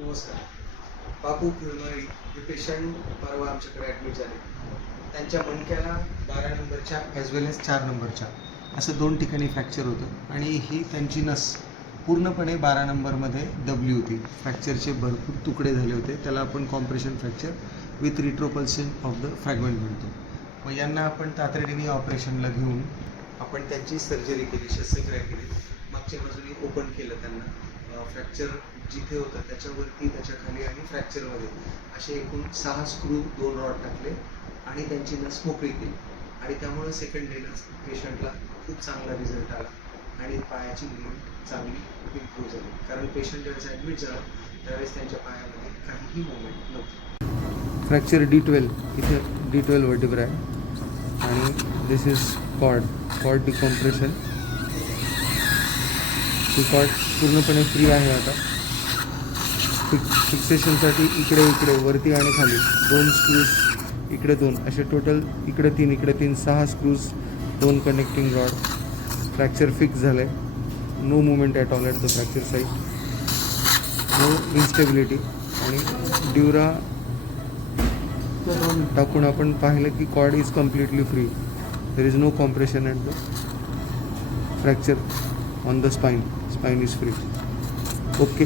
नमस्कार. बापू फिरणारी हे पेशंट परवा आमच्याकडे ॲडमिट झाले. त्यांच्या मणक्याला 12 नंबरच्या ॲज वेल एज 4 नंबरच्या असं 2 ठिकाणी फ्रॅक्चर होतं आणि ही त्यांची नस पूर्णपणे 12 नंबरमध्ये दबली होती. फ्रॅक्चरचे भरपूर तुकडे झाले होते. त्याला आपण compression fracture with retropulsion of the fragment म्हणतो. मग यांना आपण तातडीने ऑपरेशनला घेऊन आपण त्यांची सर्जरी केली, शस्त्रक्रिया केली. मागच्या बाजूने ओपन केलं त्यांना. फ्रॅक्चर जिथे होतं त्याच्यावरती, त्याच्या खाली आणि फ्रॅक्चरमध्ये असे एकूण 6 स्क्रू, 2 रॉड टाकले आणि त्यांची नस मोकळी केली. आणि त्यामुळे सेकंड डेलाच पेशंटला खूप चांगला रिझल्ट आला आणि पायाची मुवमेंट चांगली इम्प्रूव्ह झाली. कारण पेशंट ज्यावेळेस ॲडमिट झाला त्यावेळेस त्यांच्या पायामध्ये काहीही मुवमेंट नव्हती. फ्रॅक्चर D12, इथे D12 वर्टिब्रा आहे आणि दिस इज कॉर्ड डिकॉम्प्रेशन. ही कॉर्ड पूर्णपणे फ्री आहे आता. फिक्सेशनसाठी इकडे वरती आणि खाली 2 स्क्रूज, इकडे 2, असे टोटल इकडे 3 6 screws, 2 connecting rod. Fracture fix झालं आहे. No movement at all at the fracture side, no instability. आणि ड्युरा टाकून आपण पाहिलं की cord is completely free. There is no compression at the fracture on the spine is free. Okay.